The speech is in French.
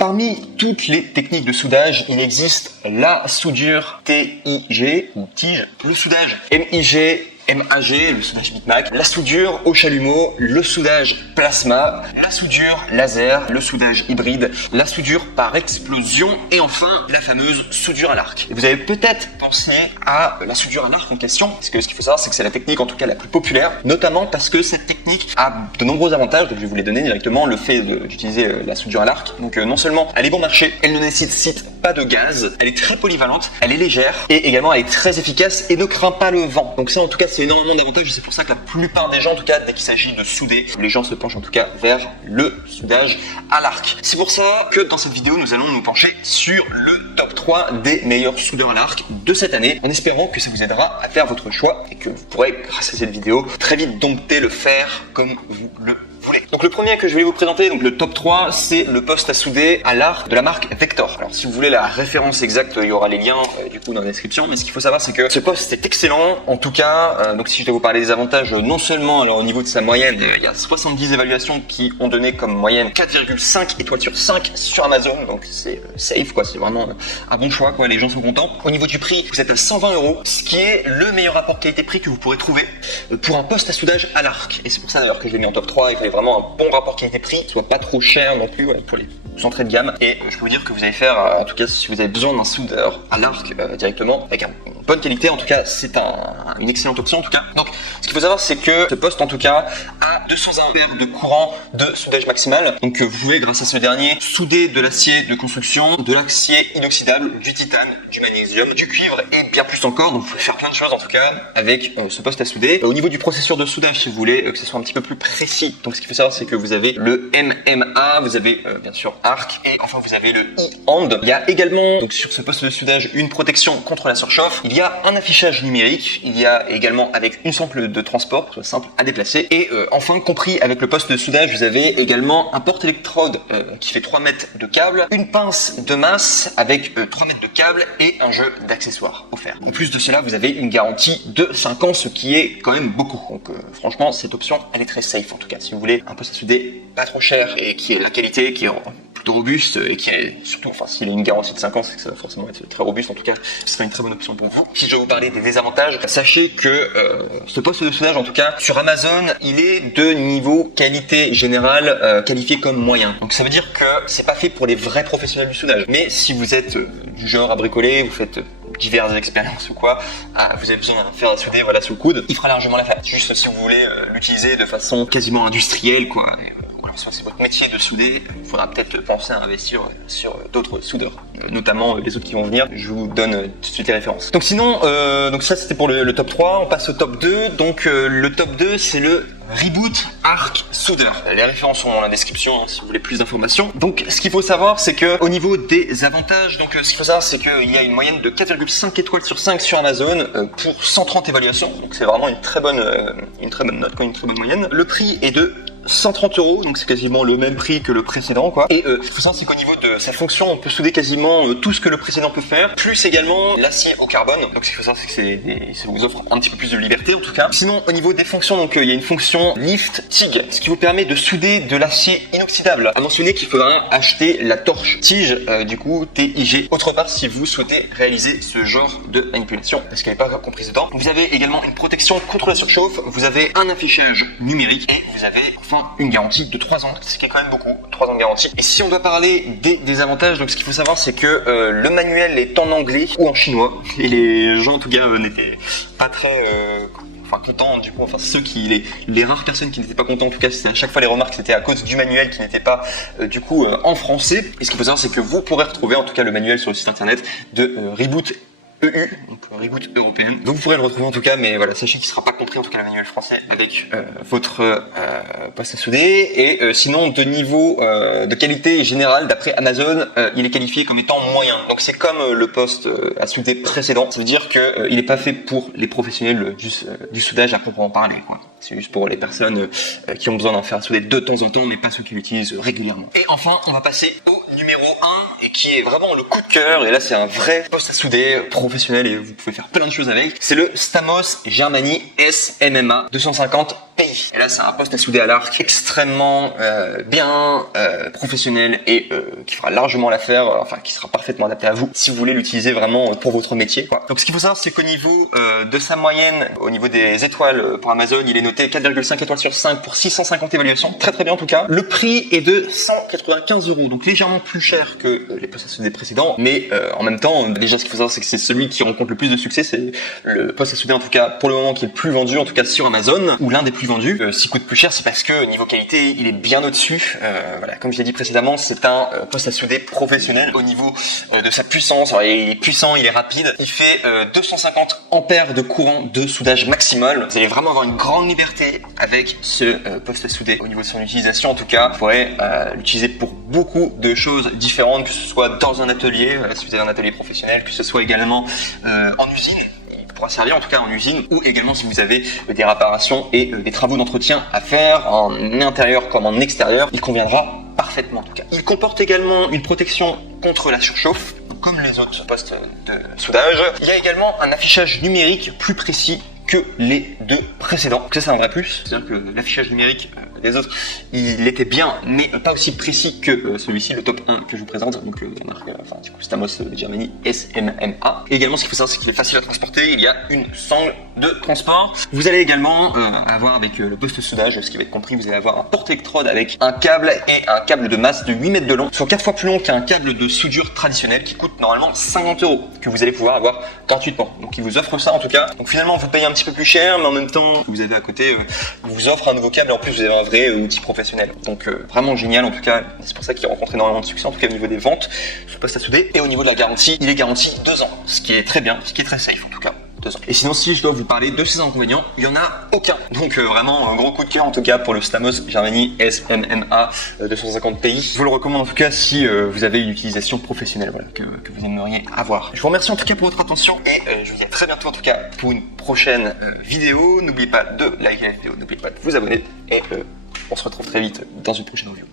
Parmi toutes les techniques de soudage, il existe la soudure TIG ou tige, le soudage MIG, MAG, le soudage Micmac, la soudure au chalumeau, le soudage plasma, la soudure laser, le soudage hybride, la soudure par explosion et enfin la fameuse soudure à l'arc. Vous avez peut-être pensé à la soudure à l'arc en question, parce que ce qu'il faut savoir c'est que c'est la technique en tout cas la plus populaire, notamment parce que cette technique a de nombreux avantages, donc je vais vous les donner directement, le fait d'utiliser la soudure à l'arc. Donc non seulement elle est bon marché, elle ne nécessite pas de gaz, elle est très polyvalente, elle est légère et également elle est très efficace et ne craint pas le vent. Donc ça en tout cas c'est énormément d'avantages et c'est pour ça que la plupart des gens en tout cas dès qu'il s'agit de souder, les gens se penchent en tout cas vers le soudage à l'arc. C'est pour ça que dans cette vidéo nous allons nous pencher sur le top 3 des meilleurs soudeurs à l'arc de cette année en espérant que ça vous aidera à faire votre choix et que vous pourrez grâce à cette vidéo très vite dompter le fer comme vous le voulez. Donc le premier que je vais vous présenter, donc le top 3, c'est le poste à souder à l'arc de la marque Vector. Alors si vous voulez la référence exacte, il y aura les liens du coup dans la description, mais ce qu'il faut savoir c'est que ce poste est excellent, en tout cas, donc si je dois vous parler des avantages, non seulement alors au niveau de sa moyenne, il y a 70 évaluations qui ont donné comme moyenne 4,5 étoiles sur 5 sur Amazon, donc c'est safe quoi, c'est vraiment un bon choix quoi, les gens sont contents. Au niveau du prix, vous êtes à 120 €, ce qui est le meilleur rapport qualité-prix que vous pourrez trouver pour un poste à soudage à l'arc. Et c'est pour ça d'ailleurs que je l'ai mis en top 3, il fallait vraiment un bon rapport qualité-prix, soit pas trop cher non plus pour les entrées de gamme. Et je peux vous dire que vous allez faire, en tout cas si vous avez besoin d'un soudeur à l'arc directement, avec une bonne qualité, en tout cas c'est une excellente option en tout cas. Donc ce qu'il faut savoir c'est que ce poste en tout cas a 200 ampères de courant de soudage maximal. Donc vous pouvez grâce à ce dernier souder de l'acier de construction, de l'acier inoxydable, du titane, du magnésium, du cuivre et bien plus encore. Donc vous pouvez faire plein de choses en tout cas avec ce poste à souder. Au niveau du processus de soudage, si vous voulez que ce soit un petit peu plus précis, donc ce qu'il faut savoir c'est que vous avez le MMA, vous avez bien sûr arc et enfin vous avez le e-hand. Il y a également donc sur ce poste de soudage une protection contre la surchauffe. Il y a un affichage numérique. Il y a également avec une sample de transport, soit simple à déplacer. Et enfin compris avec le poste de soudage, vous avez également un porte-électrode qui fait 3 mètres de câble, une pince de masse avec 3 mètres de câble et un jeu d'accessoires offert. En plus de cela, vous avez une garantie de 5 ans, ce qui est quand même beaucoup. Donc franchement, cette option, elle est très safe en tout cas. Si vous voulez un poste à souder pas trop cher et qui est la qualité, qui est plutôt robuste et qui est surtout, enfin s'il a une garantie de 5 ans, c'est que ça va forcément être très robuste en tout cas, ce serait une très bonne option pour vous. Si je dois vous parler des désavantages, sachez que ce poste de soudage en tout cas sur Amazon, il est de niveau qualité générale qualifié comme moyen. Donc ça veut dire que c'est pas fait pour les vrais professionnels du soudage. Mais si vous êtes du genre à bricoler, vous faites diverses expériences ou quoi, vous avez besoin d'un fer à souder voilà sous le coude, il fera largement l'affaire. Juste si vous voulez l'utiliser de façon quasiment industrielle quoi. C'est votre métier de souder, il faudra peut-être penser à investir sur d'autres soudeurs, notamment les autres qui vont venir. Je vous donne tout de suite les références. Donc sinon, donc ça c'était pour le top 3, on passe au top 2. Donc le top 2 c'est le Reboot Arc Soudeur. Les références sont dans la description hein, si vous voulez plus d'informations. Donc ce qu'il faut savoir c'est que au niveau des avantages, donc ce qu'il faut savoir c'est qu'il y a une moyenne de 4,5 étoiles sur 5 sur Amazon pour 130 évaluations. Donc c'est vraiment une très bonne note, une très bonne moyenne. Le prix est de 130 €, donc c'est quasiment le même prix que le précédent quoi. Et il faut savoir c'est qu'au niveau de sa fonction, on peut souder quasiment tout ce que le précédent peut faire, plus également l'acier au carbone. Donc ce qu'il faut savoir c'est que ça vous offre un petit peu plus de liberté en tout cas. Sinon au niveau des fonctions, donc il y a une fonction Lift TIG, ce qui vous permet de souder de l'acier inoxydable. À mentionner qu'il faudra acheter la torche tige du coup TIG autre part si vous souhaitez réaliser ce genre de manipulation parce qu'elle n'est pas comprise dedans. Vous avez également une protection contre la surchauffe, vous avez un affichage numérique et vous avez enfin une garantie de 3 ans, ce qui est quand même beaucoup, 3 ans de garantie. Et si on doit parler des désavantages, donc ce qu'il faut savoir c'est que le manuel est en anglais ou en chinois et les gens en tout cas n'étaient pas très contents du coup, enfin ceux qui les rares personnes qui n'étaient pas contents en tout cas, c'était à chaque fois les remarques c'était à cause du manuel qui n'était pas du coup en français. Et ce qu'il faut savoir c'est que vous pourrez retrouver en tout cas le manuel sur le site internet de Reboot EU, donc Reboot européenne. Donc vous pourrez le retrouver en tout cas, mais voilà, sachez qu'il ne sera pas compris en tout cas le manuel français avec votre poste à souder. Et sinon de niveau de qualité générale d'après Amazon, il est qualifié comme étant moyen. Donc c'est comme le poste à souder précédent. Ça veut dire que il n'est pas fait pour les professionnels du soudage à proprement parler quoi. C'est juste pour les personnes qui ont besoin d'en faire à souder de temps en temps, mais pas ceux qui l'utilisent régulièrement. Et enfin, on va passer au numéro 1 et qui est vraiment le coup de cœur. Et là, c'est un vrai poste à souder professionnel et vous pouvez faire plein de choses avec. C'est le Stamos Germany S MMA 250 pays. Et là, c'est un poste à souder à l'arc extrêmement bien professionnel et qui fera largement l'affaire, enfin qui sera parfaitement adapté à vous si vous voulez l'utiliser vraiment pour votre métier, quoi. Donc ce qu'il faut savoir, c'est qu'au niveau de sa moyenne, au niveau des étoiles pour Amazon, il est noté 4,5 étoiles sur 5 pour 650 évaluations. Très très bien en tout cas. Le prix est de 195 €, donc légèrement plus cher que les postes à souder précédents, mais en même temps, déjà ce qu'il faut savoir, c'est que c'est celui qui rencontre le plus de succès, c'est le poste à souder en tout cas pour le moment qui est le plus vendu, en tout cas sur Amazon, ou l'un des plus vendus. S'il coûte plus cher, c'est parce que niveau qualité, il est bien au-dessus. Voilà, comme je l'ai dit précédemment, c'est un poste à souder professionnel au niveau de sa puissance. Alors, il est puissant, il est rapide, il fait 250 ampères de courant de soudage maximal. Vous allez vraiment avoir une grande liberté avec ce poste à souder. Au niveau de son utilisation, en tout cas, vous pourrez l'utiliser pour beaucoup de choses différentes, que ce soit dans un atelier, souder dans un atelier professionnel, que ce soit également en usine. Pourra servir en tout cas en usine, ou également si vous avez des réparations et des travaux d'entretien à faire en intérieur comme en extérieur, il conviendra parfaitement en tout cas. Il comporte également une protection contre la surchauffe, comme les autres postes de soudage. Il y a également un affichage numérique plus précis que les deux précédents. Donc ça, c'est un vrai plus, c'est-à-dire que l'affichage numérique des autres, il était bien, mais pas aussi précis que celui-ci, le top 1 que je vous présente, donc la marque, du coup, Stamos Germany SMMA. Et également, ce qu'il faut savoir, c'est qu'il est facile à transporter, il y a une sangle de transport. Vous allez également avoir avec le poste soudage, ce qui va être compris, vous allez avoir un porte-électrode avec un câble et un câble de masse de 8 mètres de long, soit 4 fois plus long qu'un câble de soudure traditionnel qui coûte normalement 50 €, que vous allez pouvoir avoir gratuitement. Donc il vous offre ça en tout cas. Donc finalement, vous payez un petit peu plus cher, mais en même temps, vous avez à côté, il vous offre un nouveau câble et en plus, vous avez un vrai outil professionnel. Donc vraiment génial en tout cas. C'est pour ça qu'il rencontre énormément de succès, en tout cas au niveau des ventes, ce poste à souder. Et au niveau de la garantie, il est garanti 2 ans, ce qui est très bien, ce qui est très safe en tout cas. 2 ans. Et sinon, si je dois vous parler de ses inconvénients, il y en a aucun. Donc vraiment un gros coup de cœur en tout cas pour le Stamos Germany SMMA 250 pays. Je vous le recommande en tout cas si vous avez une utilisation professionnelle, voilà, que vous aimeriez avoir. Je vous remercie en tout cas pour votre attention et je vous dis à très bientôt en tout cas pour une prochaine vidéo. N'oubliez pas de liker la vidéo, n'oubliez pas de vous abonner et on se retrouve très vite dans une prochaine review.